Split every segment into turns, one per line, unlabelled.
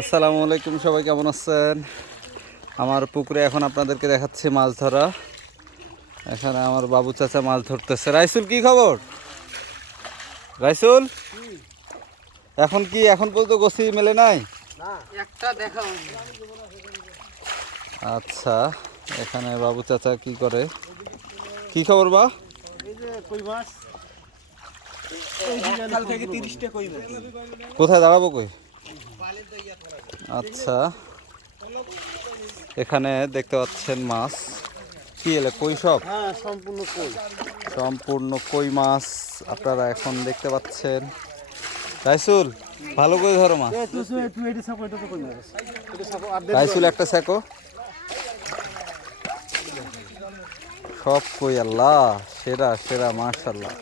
আসসালামু আলাইকুম সবাই কেমন আছেন? আমার পুকুরে এখন আপনাদেরকে দেখাচ্ছি মাছ ধরা। এখানে আমার বাবু চাচা মাছ ধরতেছে। রাইসুল কি খবর? রাইসুল? এখন কি এখন পর্যন্ত গোসি মেলে নাই? আচ্ছা এখানে বাবু চাচা কি করে? কি খবর বা?
কই মাছ কাল থেকে তিরিশটা কই মাছ
কোথায় দাঁড়াবো কই? আচ্ছা। এখানে দেখতে পাচ্ছেন মাছ। কি এলে? কই সব?
হ্যাঁ সম্পূর্ণ কই।
সম্পূর্ণ কই মাছ। আপনারা এখন দেখতে পাচ্ছেন। রাইসুল ভালো করে ধরো মাছ। রাইসুল একটা সেকো সব কই? আল্লাহ সেরা সেরা মাশাল্লাহ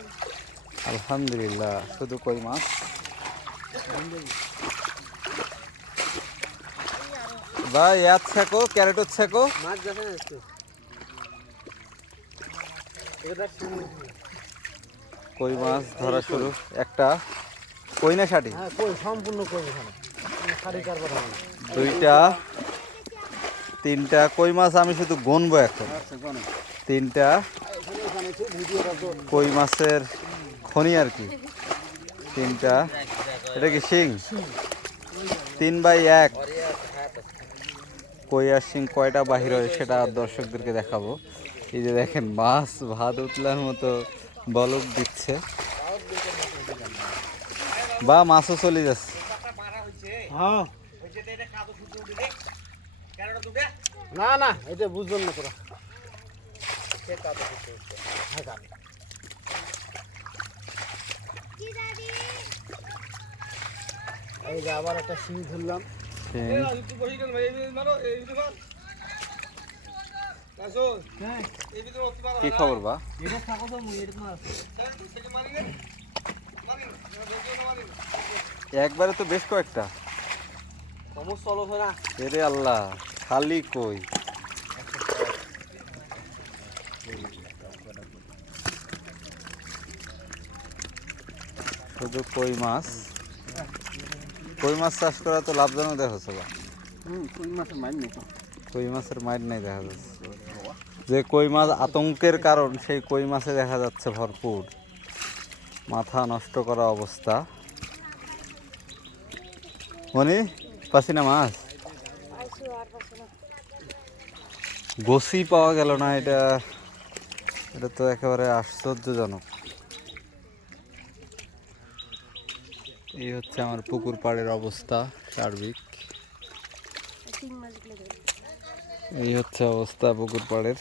আলহামদুলিল্লাহ শুধু কই মাছ? ভাই
মাছ দেখা যাচ্ছে। এটা
কই মাছ ধরা শুরু? একটা। কই না ষাটি
হ্যাঁ সম্পূর্ণ কই
দুইটা। তিনটা। কই মাছ? আমি শুধু গুনবো এখন।
আচ্ছা
তিনটা। কই মাছের খনি আর কি। তিনটা। এটা কি শিং তিন বাই এক। কই আর শিং কয়টা বাহির হয় সেটা দর্শকদেরকে দেখাবো। এই যে দেখেন, মাছ, ভাত উতলার মতো বলক দিচ্ছে। বা, মাছও চলে যাচ্ছে।
হ্যাঁ। না না এটা বুঝবেন না তোরা। এই যে আবার একটা শিং ধরলাম। হ্যাঁ।
কি খবর বা?
মাছ
একবারে তো বেশ কয়েকটা।
সমস্যা হলো না।
এরে আল্লাহ খালি কই? শুধু কই মাছ? কই মাছ চাষ করা তো লাভজনক দেখা যাচ্ছে বা?
কই মাছের মাইন নেই
কই মাছের মাইর নাই দেখা যাচ্ছে। যে কই মাছ আতঙ্কের কারণ সেই কই মাছে দেখা যাচ্ছে ভরপুর। মাথা নষ্ট করা অবস্থা। মনি পাসি না মাছ? গোসি পাওয়া গেল না এটা এটা তো একেবারে আশ্চর্যজনক। এই হচ্ছে আমার পুকুর পাড়ের অবস্থা সার্বিক। এই হচ্ছে অবস্থা পুকুর পাড়ের।